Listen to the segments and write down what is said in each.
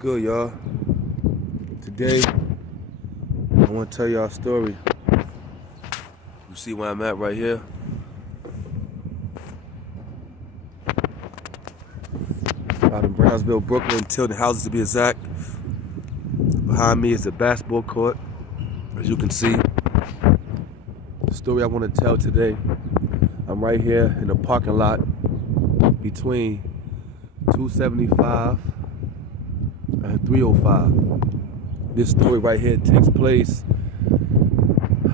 good, y'all? Today, I want to tell y'all a story. You see where I'm at right here? Out in Brownsville, Brooklyn, Tilden Houses to be exact. Behind me is the basketball court, as you can see. The story I want to tell today, I'm right here in the parking lot between 275 and 305. This story right here takes place,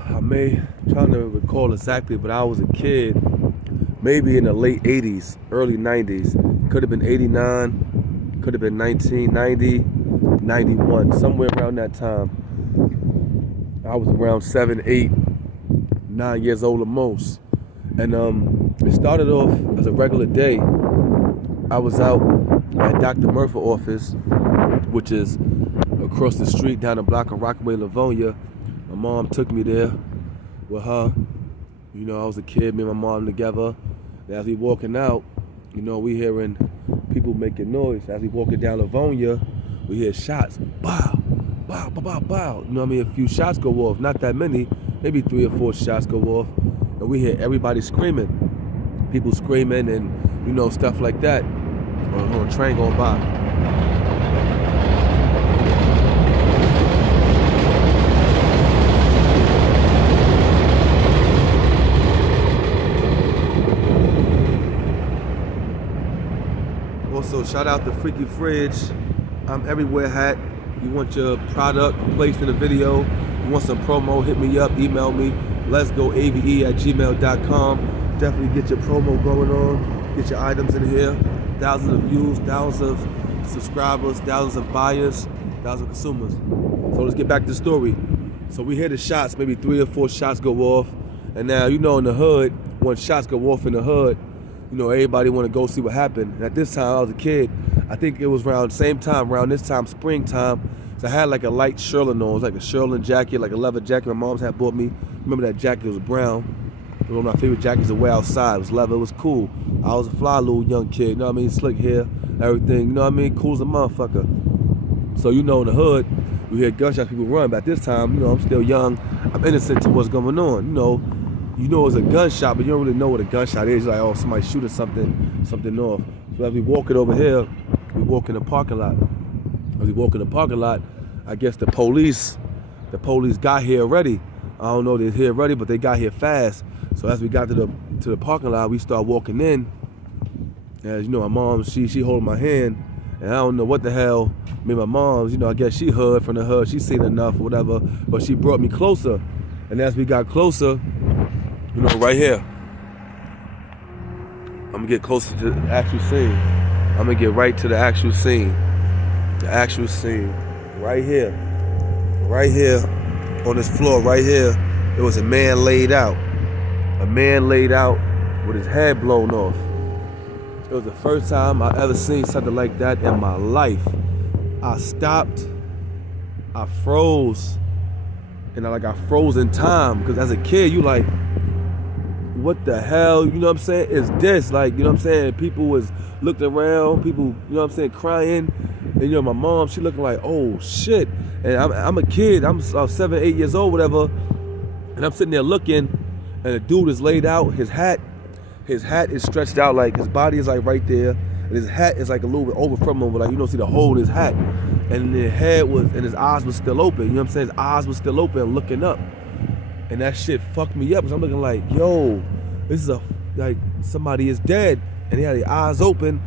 I'm trying to recall exactly, but I was a kid, maybe in the late 80s, early 90s. Could have been 89, could have been 1990, 91, somewhere around that time. I was around 7, 8, 9 years old at most. And it started off as a regular day. I was out at Dr. Murphy's office, which is across the street down the block of Rockaway, Livonia. My mom took me there with her. You know, I was a kid, me and my mom together. And as we walking out, you know, we hearing people making noise. As we walking down Livonia, we hear shots. Bow, bow, bow, bow, bow. You know what I mean? A few shots go off, not that many, maybe 3 or 4 shots go off. And we hear everybody screaming. People screaming and, you know, stuff like that. On a train going by. Also, shout out to Freaky Fridge. I'm everywhere hat. You want your product placed in a video, you want some promo, hit me up, email me, letsgoave@gmail.com. Definitely get your promo going on, get your items in here. Thousands of views, thousands of subscribers, thousands of buyers, thousands of consumers. So let's get back to the story. So we hear the shots, maybe 3 or 4 shots go off. And now, you know, in the hood, when shots go off in the hood, you know, everybody want to go see what happened. And at this time, I was a kid. I think it was around the same time, around this time, springtime. So I had like a light Sherlin on. It was like a Sherlin jacket, like a leather jacket my mom's had bought me. Remember that jacket was brown. It was one of my favorite jackets to wear outside. It was leather, it was cool. I was a fly little young kid, you know what I mean? Slick hair, everything, you know what I mean? Cool as a motherfucker. So, you know, in the hood, we hear gunshots, people run. But at this time, you know, I'm still young. I'm innocent to what's going on. You know it's a gunshot, but you don't really know what a gunshot is. You're like, oh, somebody shooting something off. So as we walk it over here, we walk in the parking lot. As we walk in the parking lot, I guess the police got here already. I don't know if they're here already, but they got here fast. So as we got to the parking lot, we start walking in. As you know, my mom, she holding my hand, and I don't know what the hell. Me and my mom's, you know, I guess she heard from the hood, she seen enough or whatever, but she brought me closer. And as we got closer, you know, right here, I'm gonna get closer to the actual scene. I'm gonna get right to the actual scene. The actual scene, right here on this floor, right here, there was a man laid out. A man laid out with his head blown off. It was the first time I ever seen something like that in my life. I stopped, I froze, and I froze in time, because as a kid, you like, what the hell, you know what I'm saying, is this? Like, you know what I'm saying, people was looking around, people, you know what I'm saying, crying, and you know, my mom, she looking like, oh shit, and I'm a kid, I'm 7, 8 years old, whatever, and I'm sitting there looking, and the dude is laid out, his hat is stretched out, like his body is like right there, and his hat is like a little bit over from him, but like, you don't see the hole in his hat, and the head was, and his eyes was still open, you know what I'm saying, his eyes was still open, looking up. And that shit fucked me up, because I'm looking like, yo, this is like somebody is dead, and he had the eyes open,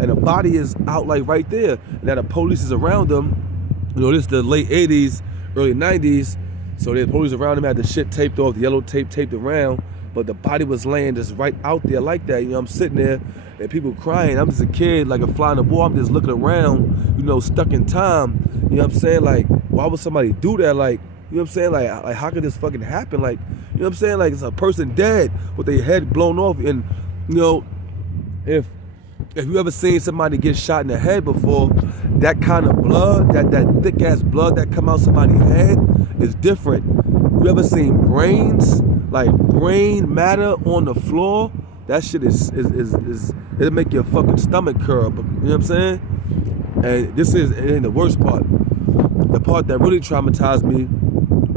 and the body is out like right there. And now the police is around him. You know, this is the late 80s, early 90s, so the police around him had the shit taped off, the yellow tape taped around, but the body was laying just right out there like that. You know, I'm sitting there, and people crying. I'm just a kid, like a fly in the wall. I'm just looking around, you know, stuck in time. You know what I'm saying? Like, why would somebody do that? Like, you know what I'm saying? Like how could this fucking happen? Like, you know what I'm saying? Like, it's a person dead with their head blown off. And, you know, if you ever seen somebody get shot in the head before, that kind of blood, that thick ass blood that come out somebody's head is different. You ever seen brains, like brain matter on the floor? That shit is it'll make your fucking stomach curl. You know what I'm saying? And this ain't the worst part. The part that really traumatized me,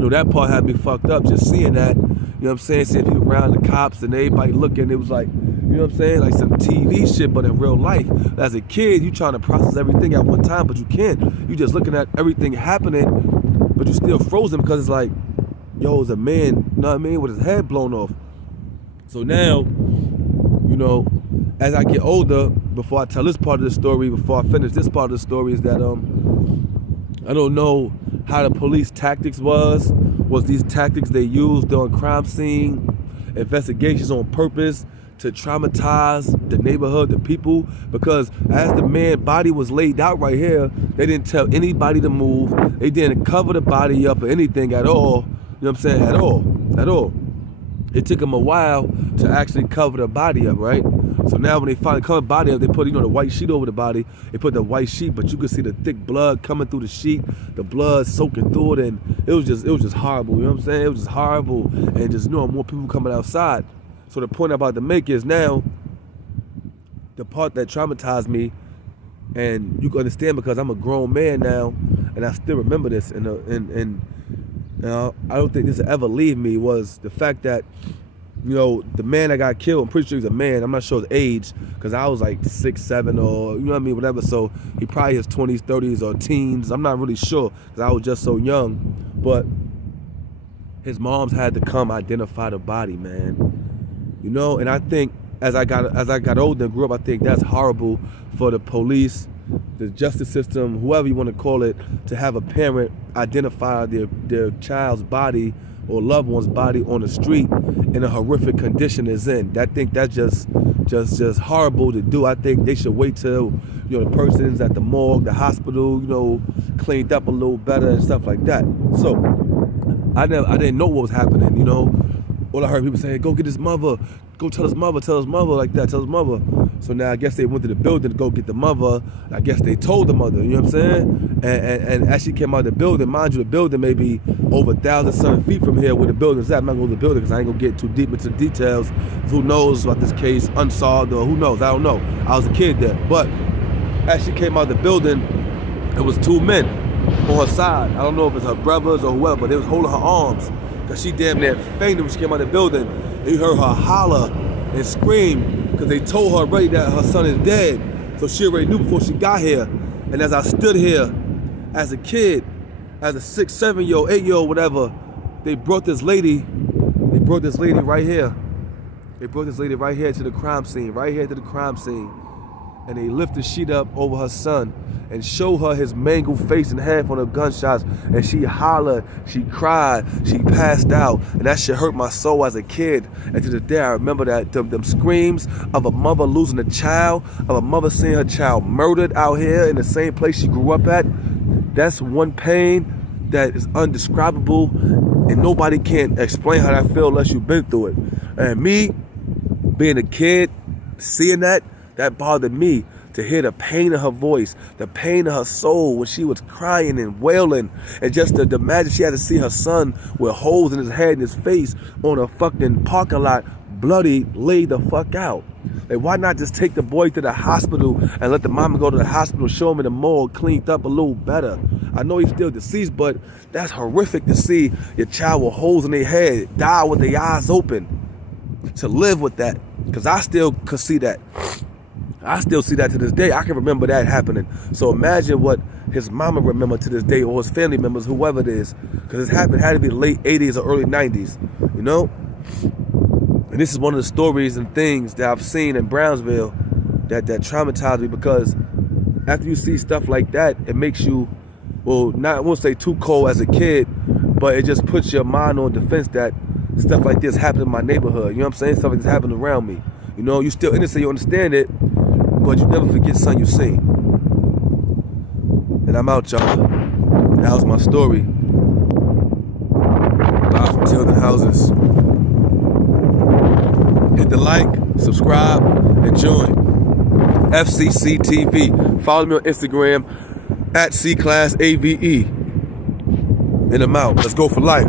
that part had me fucked up. Just seeing that, you know what I'm saying? Seeing people around, the cops and everybody looking, it was like, you know what I'm saying? Like some TV shit, but in real life. As a kid, you trying to process everything at one time, but you can't. You just looking at everything happening, but you still frozen because it's like, yo, it's a man, you know what I mean, with his head blown off. So now, as I get older, before I tell this part of the story, before I finish this part of the story, is that I don't know how the police tactics was these tactics they used during crime scene investigations on purpose to traumatize the neighborhood, the people, because as the man's body was laid out right here, they didn't tell anybody to move. They didn't cover the body up or anything at all. You know what I'm saying? At all. It took them a while to actually cover the body up, right? So now when they finally cover the body up, they put, the white sheet over the body. They put the white sheet, but you could see the thick blood coming through the sheet, the blood soaking through it, and it was just horrible, you know what I'm saying? It was just horrible, and just, more people coming outside. So the point I'm about to make is now, the part that traumatized me, and you can understand because I'm a grown man now, and I still remember this, and I don't think this will ever leave me, was the fact that, the man that got killed, I'm pretty sure he's a man, I'm not sure his age, because I was like 6, 7, or, whatever, so he probably his 20s, 30s, or teens, I'm not really sure, because I was just so young, but his moms had to come identify the body, man, and I think as I got older and grew up, I think that's horrible for the police, the justice system, whoever you want to call it, to have a parent identify their child's body or loved one's body on the street in a horrific condition it's in. I think that's just horrible to do. I think they should wait till the person's at the morgue, the hospital, cleaned up a little better and stuff like that. So I didn't know what was happening. All I heard people say, go get his mother, go tell his mother like that, tell his mother. So now I guess they went to the building to go get the mother. I guess they told the mother, you know what I'm saying? And as she came out of the building, mind you, the building may be over 1,000 feet from here where the building's at. I'm not going to the building because I ain't going to get too deep into the details. Who knows about this case, unsolved, or who knows, I don't know. I was a kid there. But as she came out of the building, it was 2 men on her side. I don't know if it's her brothers or whoever, but they was holding her arms. Because she damn near fainted when she came out of the building. And you heard her holler and scream because they told her already that her son is dead. So she already knew before she got here. And as I stood here as a kid, as a 6, 7-year-old, 8-year-old, whatever, they brought this lady right here. They brought this lady right here to the crime scene, And they lift the sheet up over her son and show her his mangled face and head from the gunshots. And she hollered, she cried, she passed out. And that shit hurt my soul as a kid. And to this day, I remember that them screams of a mother losing a child, of a mother seeing her child murdered out here in the same place she grew up at. That's one pain that is undescribable. And nobody can explain how that feels unless you've been through it. And me, being a kid, seeing that bothered me. To hear the pain of her voice, the pain of her soul when she was crying and wailing, and just to imagine she had to see her son with holes in his head and his face on a fucking parking lot, bloody, laid the fuck out. Like, why not just take the boy to the hospital and let the mama go to the hospital, show him in the morgue, cleaned up a little better? I know he's still deceased, but that's horrific to see your child with holes in their head, die with their eyes open. To live with that, because I still could see that. I still see that to this day. I can remember that happening. So imagine what his mama remember to this day, or his family members, whoever it is. Because it had to be the late 80s or early 90s, And this is one of the stories and things that I've seen in Brownsville that traumatized me, because after you see stuff like that, it makes you, I won't say too cold as a kid, but it just puts your mind on defense that stuff like this happened in my neighborhood. You know what I'm saying? Stuff like this happened around me. You still innocent, you understand it, but you never forget something you see. And I'm out, y'all. That was my story. Live from Tilden Houses. Hit the like, subscribe, and join FCC TV. Follow me on Instagram at CClassAVE. And I'm out. Let's go for life.